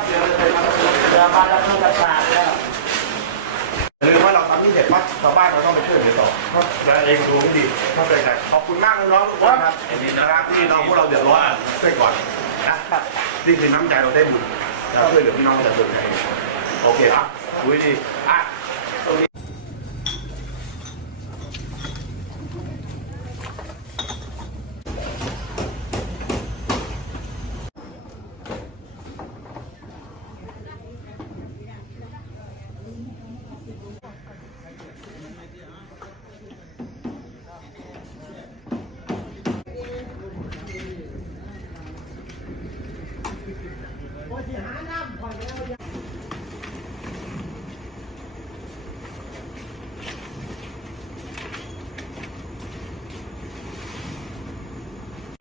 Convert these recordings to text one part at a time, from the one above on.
ครับเดียวเลยครับเดี๋ยวมาแล้วมันจะขาดแล้วหรือว่าเราทำนี่เสร็จปั๊บชาวบ้านเราต้องไปช่วยเหลือต่อเพราะเราเองดูไม่ดีเข้าใจกันขอบคุณมากน้องๆทุกครับนะครับที่น้องพวกเราเดือดร้อนช่วยก่อนนะนี่คือน้ำใจเราได้บุญช่วยเหลือพี่น้องประชาชนไทยโอเคอะดูดีอะ บ้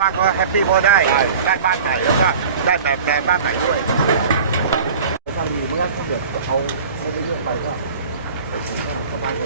านก็แฮปปี้พราะได้ได้บ้านใหม่แล้วก็ได้แปลงแปลงบ้านใหม่ด้วยทำดีเมื่อเกิดเขาเขาไปเลือกไปก็ชาวบ้านก็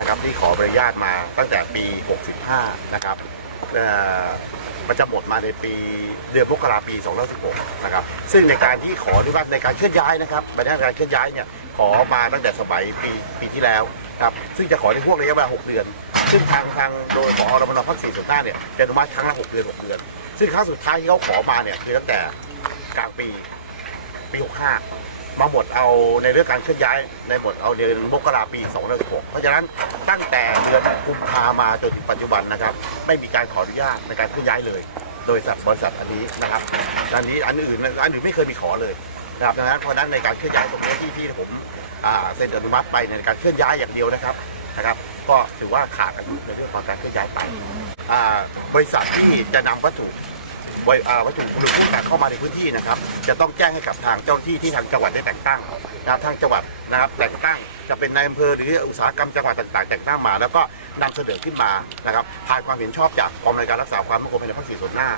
นะครับที่ขออนุญาตมาตั้งแต่ปี 65 นะครับเอ่อมันจะหมดมาในปีเดือนมกราปี 2016 นะครับ ซึ่งในการที่ขออนุญาตในการเคลื่อนย้ายนะครับใบอนุญาตการเคลื่อนย้ายเนี่ยขอมาตั้งแต่สมัยปีปีที่แล้วครับซึ่งจะขอในพวกระยะเวลา 6 เดือน ซึ่งทางทางโดยขอรมนภาคสี่ส่วนหน้าเนี่ยจะอนุมัติครั้งละ 6 เดือน 6 เดือน ซึ่งครั้งสุดท้ายที่เขาขอมาเนี่ยคือตั้งแต่กลางปี ปี 65 มาหมดเอาในเรื่องการเคลื่อนย้ายในหมดเอาเดือนมกราปี2016เพราะฉะนั้นตั้งแต่เดือนกุมภามาจนถึงปัจจุบันนะครับ ไม่มีการขออนุญาตในการเคลื่อนย้ายเลย โดยบริษัทอันนี้นะครับอันนี้อันอื่นอันอื่นไม่เคยมีขอเลยนะครับดังนั้นเพราะฉะนั้นในการเคลื่อนย้ายตรงนี้ที่ที่ผมเซ็นอนุมัติไปในการเคลื่อนย้ายอย่างเดียวนะครับนะครับ ก็ถือว่าขาดในเรื่องของการเคลื่อนย้ายไปบริษัทที่จะนำวัตถุ วัยอาวัตถุหรือผู้แตกเข้ามาในพื้นที่นะครับ จะต้องแจ้งให้กับทางเจ้าที่ที่ทางจังหวัดได้แต่งตั้งนะครับทางจังหวัดนะครับแต่งตั้งจะเป็นนายอำเภอหรืออุตสาหกรรมจังหวัดต่างๆ แต่งตั้งมา แล้วก็นำเสนอขึ้นมานะครับผ่านความเห็นชอบจากกองบริการรักษาความมั่นคงภายในภาคสี่ส่วนหน้า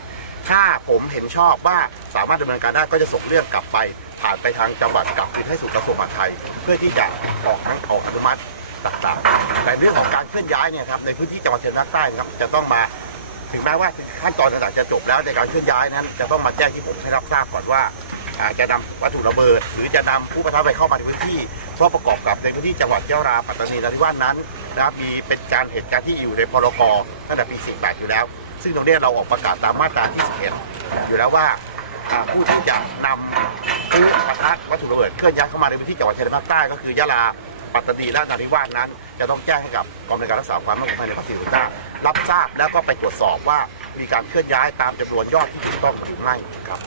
ถ้าผมเห็นชอบว่าสามารถดำเนินการได้ก็จะส่งเรื่องกลับไป ผ่านไปทางจังหวัดกลับคืนให้สู่กระทรวงมหาดไทย เพื่อที่จะออกทั้งออกอนุมัติต่างๆแต่เรื่องของการเคลื่อนย้ายเนี่ยครับในพื้นที่จังหวัดเชายแดนภาคใต้นะครับจะต้องมา ถึงแม้ว่าขั้นตอนต่างๆจะจบแล้วในการเคลื่อนย้ายนั้น จะต้องมาแจ้งที่ผมให้รับทราบก่อนว่าจะนำวัตถุระเบิด หรือจะนำผู้ประทับไปเข้ามาในพื้นที่เพราะประกอบกับในพื้นที่จังหวัดยะลาปัตตานีนราธิวาสนั้นนะครับมีเป็นการเหตุการณ์ที่อยู่ในพรกตั้งแต่ปี 48 อยู่แล้ว ซึ่งตรงนี้เราออกประกาศตามมาตราที่11อยู่แล้วว่าอ่าผู้ที่จะนำผู้ประทัดวัตถุระเบิดเคลื่อนย้ายเข้ามาในพื้นที่จังหวัดชายแดนภาคใต้ก็คือยะลา ปัตตานีและนราธิวาสนั้น จะต้องแจ้งให้กับกองบริการรักษาความมั่นคงภายในภาคสี่ส่วนหน้ารับทราบแล้วก็ไปตรวจสอบว่ามีการเคลื่อนย้ายตามจำนวนยอดที่ถูกต้องหรือไม่ครับ